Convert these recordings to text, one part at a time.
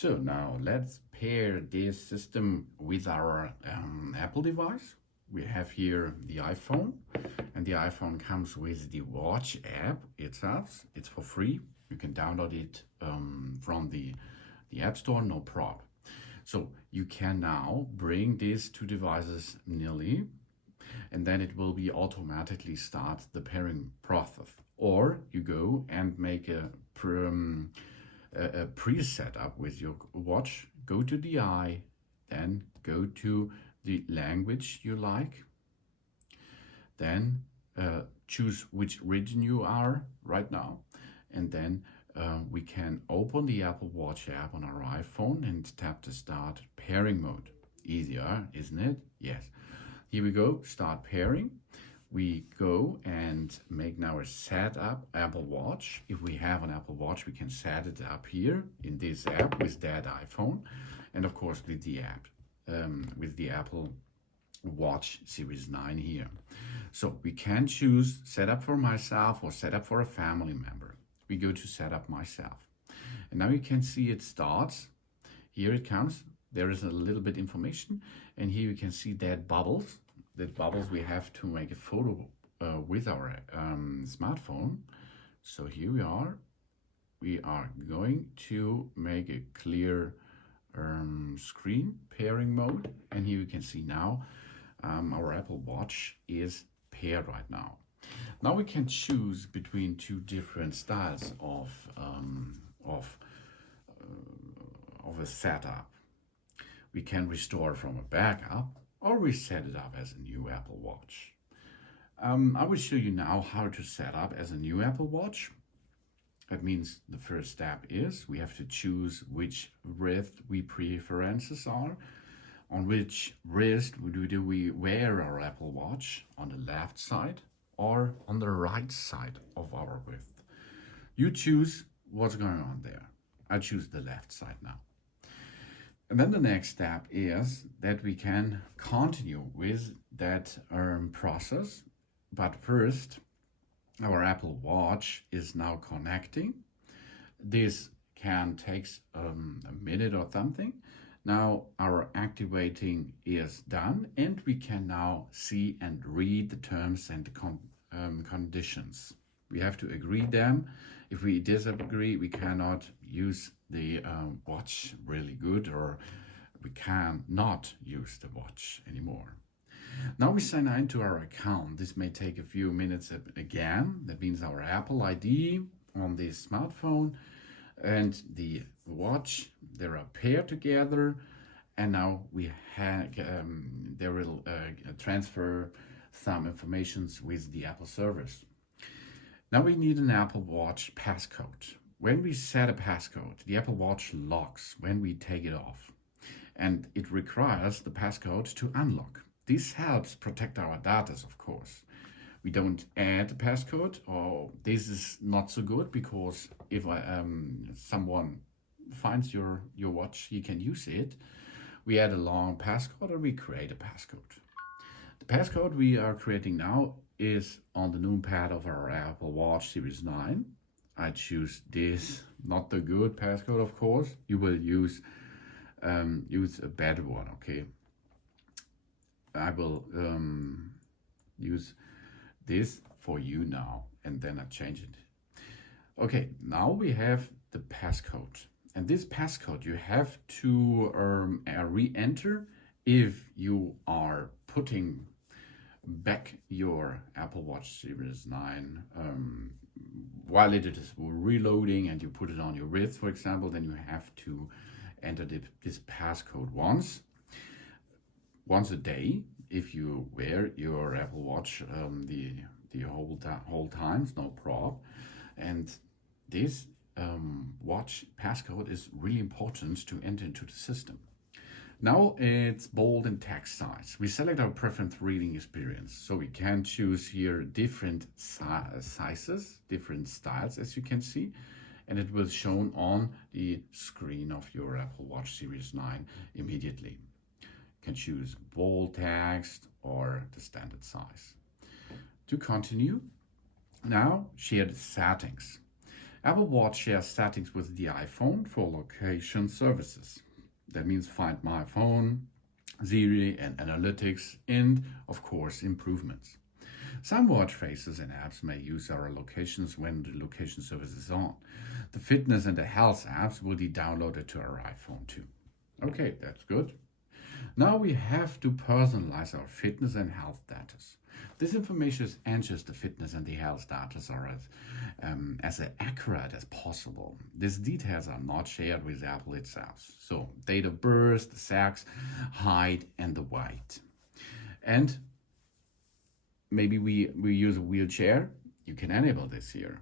So now let's pair this system with our Apple device. We have here the iPhone, and the iPhone comes with the Watch app itself. It's for free. You can download it from the App Store, no problem. So you can now bring these two devices nearly, and then it will be automatically start the pairing process. Or you go and make a pre-setup with your watch. Go to the eye, then go to the language you like, then choose which region you are right now, and then we can open the Apple Watch app on our iPhone and tap the start pairing mode. Easier, isn't it? Yes. Here we go, start pairing. We go and make now a setup Apple Watch. If we have an Apple Watch, we can set it up here in this app with that iPhone, and of course with the app, with the Apple Watch Series 9 here. So we can choose setup for myself or setup for a family member. We go to setup myself, and now you can see it starts. Here it comes. There is a little bit information, and here you can see that bubbles. That bubbles, we have to make a photo with our smartphone. So here we are. We are going to make a clear screen pairing mode, and here you can see now our Apple Watch is paired right now. Now we can choose between two different styles of a setup. We can restore from a backup, or we set it up as a new Apple Watch. I will show you now how to set up as a new Apple Watch. That means the first step is we have to choose which wrist we preferences are. On which wrist do we wear our Apple Watch, on the left side or on the right side of our wrist. You choose what's going on there. I choose the left side now. And then the next step is that we can continue with that process. But first, our Apple Watch is now connecting. This can take a minute or something. Now our activating is done, and we can now see and read the terms and conditions. We have to agree them. If we disagree, we cannot use the watch really good, or we cannot use the watch anymore. Now we sign into our account. This may take a few minutes again. That means our Apple ID on the smartphone and the watch, they are paired together, and now we have they will transfer some informations with the Apple servers. Now we need an Apple Watch passcode. When we set a passcode, the Apple Watch locks when we take it off, and it requires the passcode to unlock. This helps protect our data, of course. We don't add the passcode, or this is not so good, because if someone finds your watch, he can use it. We add a long passcode, or we create a passcode. The passcode we are creating now is on the numpad of our Apple Watch Series 9. I choose this, not the good passcode, of course. You will use a better one, okay? I will use this for you now, and then I change it. Okay, now we have the passcode, and this passcode you have to re-enter if you are putting back your Apple Watch Series 9 while it is reloading, and you put it on your wrist, for example. Then you have to enter this passcode once a day. If you wear your Apple Watch the whole times, no problem. And this watch passcode is really important to enter into the system. Now it's bold and text size. We select our preference reading experience. So we can choose here different sizes, different styles, as you can see. And it will shown on the screen of your Apple Watch Series 9 immediately. You can choose bold text or the standard size. To continue, now share the settings. Apple Watch shares settings with the iPhone for location services. That means Find My Phone, Siri and analytics, and of course improvements. Some watch faces and apps may use our locations when the location service is on. The fitness and the health apps will be downloaded to our iPhone too. Okay, that's good. Now we have to personalize our fitness and health data. This information ensures the fitness and the health data are as accurate as possible. These details are not shared with Apple itself. So date of birth, the sex, height, and the weight. And maybe we use a wheelchair. You can enable this here.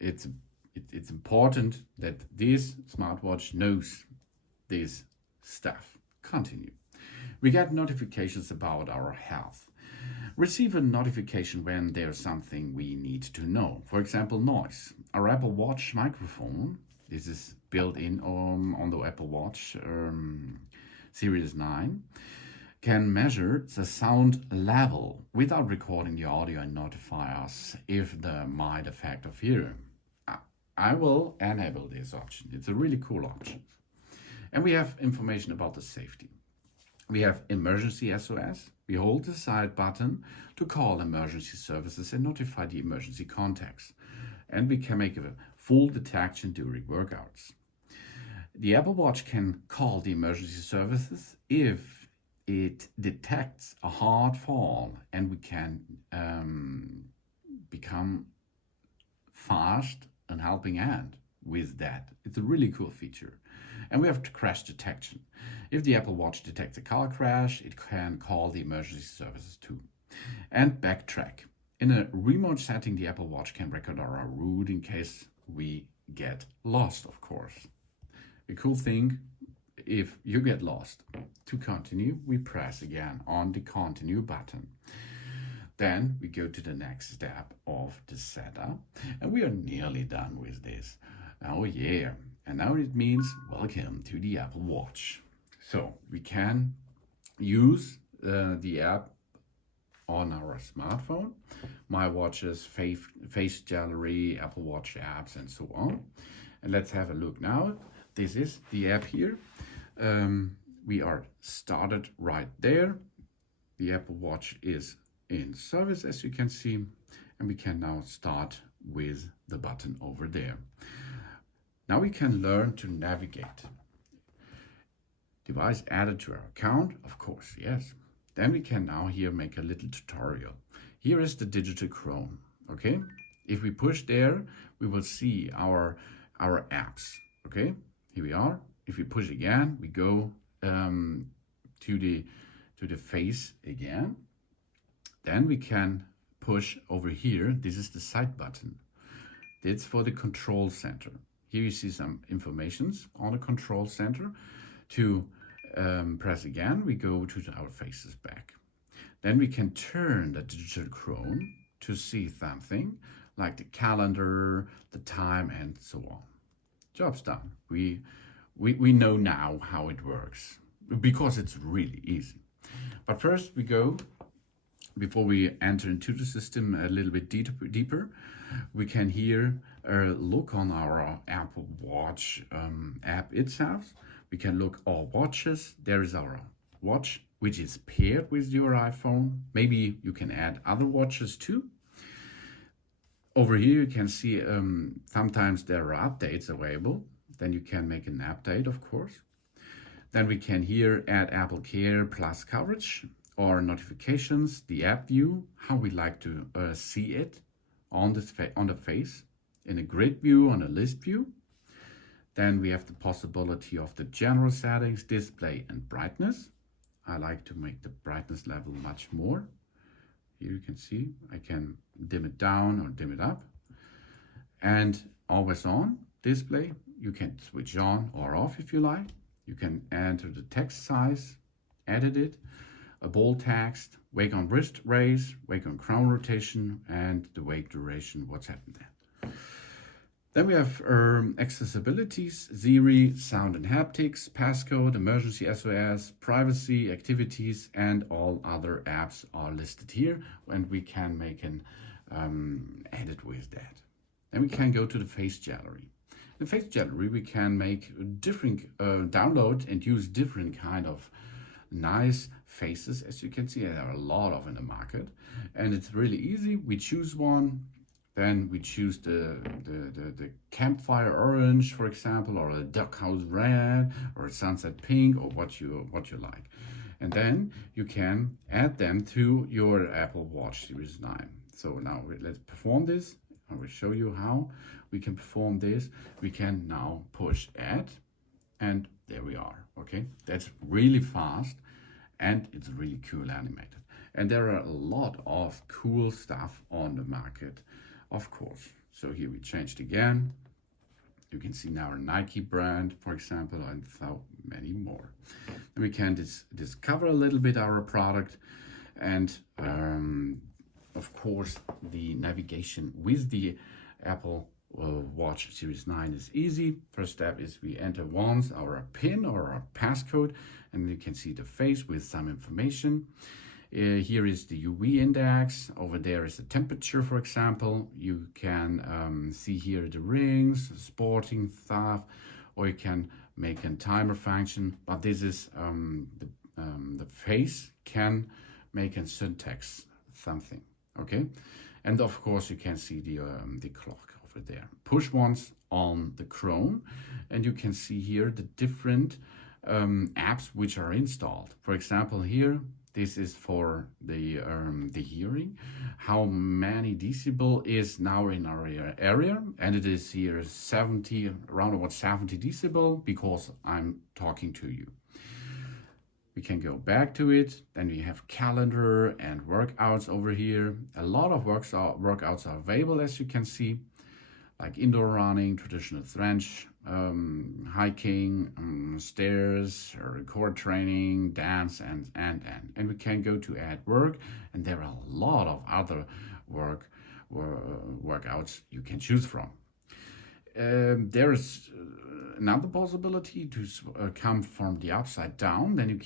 It's important that this smartwatch knows this stuff. Continue. We get notifications about our health. Receive a notification when there's something we need to know. For example, noise. Our Apple Watch microphone, this is built in on the Apple Watch Series 9, can measure the sound level without recording the audio and notify us if there might affect of hearing. I will enable this option. It's a really cool option. And we have information about the safety. We have emergency SOS. We hold the side button to call emergency services and notify the emergency contacts. And we can make a full detection during workouts. The Apple Watch can call the emergency services if it detects a hard fall, and we can become fast and helping hand with that. It's a really cool feature. And we have crash detection. If the Apple Watch detects a car crash, it can call the emergency services too. And backtrack. In a remote setting, the Apple Watch can record our route in case we get lost, of course. A cool thing, if you get lost. To continue, we press again on the continue button. Then we go to the next step of the setup, and we are nearly done with this. Oh yeah, and now it means welcome to the Apple Watch. So we can use the app on our smartphone, My Watches, Face Gallery, Apple Watch apps, and so on. And let's have a look now. This is the app here. We are started right there. The Apple Watch is in service, as you can see, and we can now start with the button over there. Now we can learn to navigate. Device added to our account, of course, yes. Then we can now here make a little tutorial. Here is the digital Chrome, okay? If we push there, we will see our apps, okay? Here we are. If we push again, we go to the face again. Then we can push over here. This is the side button. It's for the control center. Here you see some informations on the control center. To press again, we go to our faces back. Then we can turn the digital Chrome to see something like the calendar, the time, and so on. Job's done. We know now how it works because it's really easy. But first we go, before we enter into the system a little bit deeper, we can here look on our Apple Watch app itself. We can look all watches. There is our watch, which is paired with your iPhone. Maybe you can add other watches too. Over here you can see sometimes there are updates available. Then you can make an update, of course. Then we can here add Apple Care Plus coverage or notifications, the app view, how we like to see it on the face, in a grid view, on a list view. Then we have the possibility of the general settings, display and brightness. I like to make the brightness level much more. Here you can see I can dim it down or dim it up. And always on display, you can switch on or off if you like. You can enter the text size, edit it, a bold text, wake on wrist raise, wake on crown rotation, and the wake duration, what's happened there. Then we have accessibilities, Siri, sound and haptics, passcode, emergency SOS, privacy, activities, and all other apps are listed here, and we can make an edit with that. Then we can go to the face gallery. In the face gallery, we can make different download and use different kind of nice faces. As you can see, there are a lot of in the market, and it's really easy. We choose one, then we choose the campfire orange, for example, or a duck house red, or a sunset pink, or what you like. And then you can add them to your Apple Watch Series 9. So now let's perform this. I will show you how we can perform this. We can now push add, and there we are. Okay, that's really fast, and it's really cool animated. And there are a lot of cool stuff on the market, of course. So here we changed again. You can see now our Nike brand, for example, and so many more. And we can discover a little bit our product, and of course the navigation with the Apple Watch Series 9 is easy. First step is we enter once our PIN or our passcode, and you can see the face with some information. Here is the UV index. Over there is the temperature, for example. You can see here the rings, sporting stuff, or you can make a timer function. But this is the face can make a syntax something. Okay, and of course you can see the clock over there. Push once on the Chrome, and you can see here the different apps which are installed. For example, here. This is for the hearing. How many decibel is now in our area, and it is here 70, around about 70 decibel, because I'm talking to you. We can go back to it. Then we have calendar and workouts over here. A lot of workouts are available, as you can see, like indoor running, traditional strength, hiking, stairs, core training, dance, and we can go to add work, and there are a lot of other workouts you can choose from. There is another possibility to come from the upside down. Then you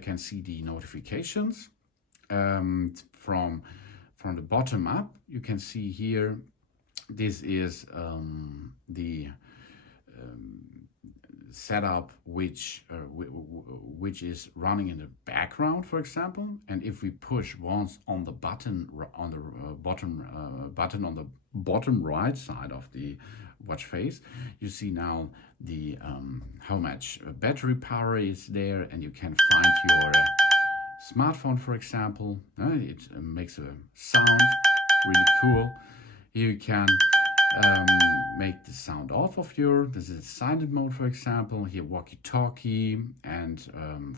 can see the notifications from the bottom up. You can see here. This is the setup which is running in the background, for example. And if we push once on the button on the button on the bottom right side of the watch face, you see now the how much battery power is there, and you can find your smartphone, for example. It makes a sound really cool. Here you can make the sound off of this is silent mode, for example. Here walkie-talkie and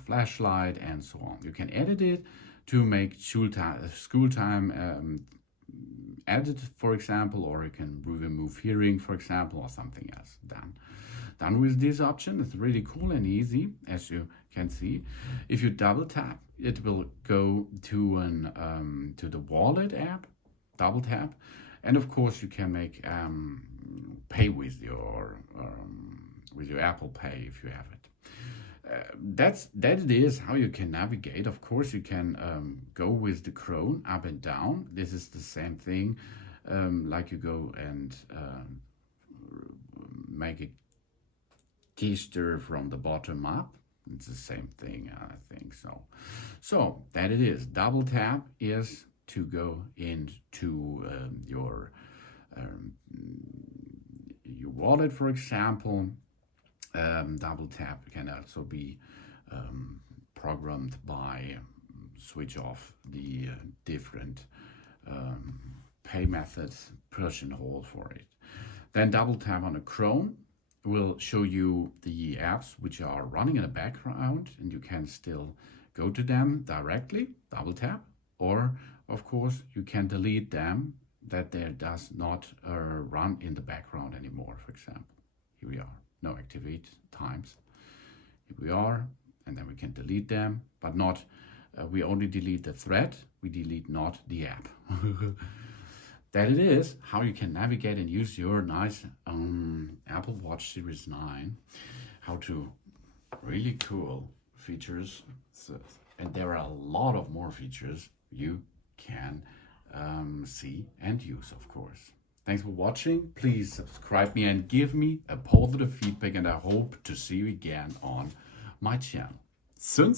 flashlight and so on. You can edit it to make school time edit, for example, or you can remove hearing, for example, or something else. Done with this option. It's really cool and easy, as you can see. If you double tap, it will go to the wallet app. Double tap. And of course, you can make pay with your Apple Pay if you have it. That it is how you can navigate. Of course, you can go with the Chrome up and down. This is the same thing, like you go and make a gesture from the bottom up. It's the same thing, I think so. So that it is. Double tap is to go into your wallet, for example. Double tap can also be programmed by switch off the different pay methods, push and hold for it. Then double tap on a Chrome will show you the apps which are running in the background, and you can still go to them directly, double tap, or of course you can delete them that there does not run in the background anymore. For example, here we are, no activate times. Here we are, and then we can delete them, but not, we only delete the thread, we delete not the app. That it is how you can navigate and use your nice Apple Watch Series 9. How to really cool features. So, and there are a lot of more features you can see and use, of course. Thanks for watching. Please subscribe me and give me a positive feedback, and I hope to see you again on my channel. Soon.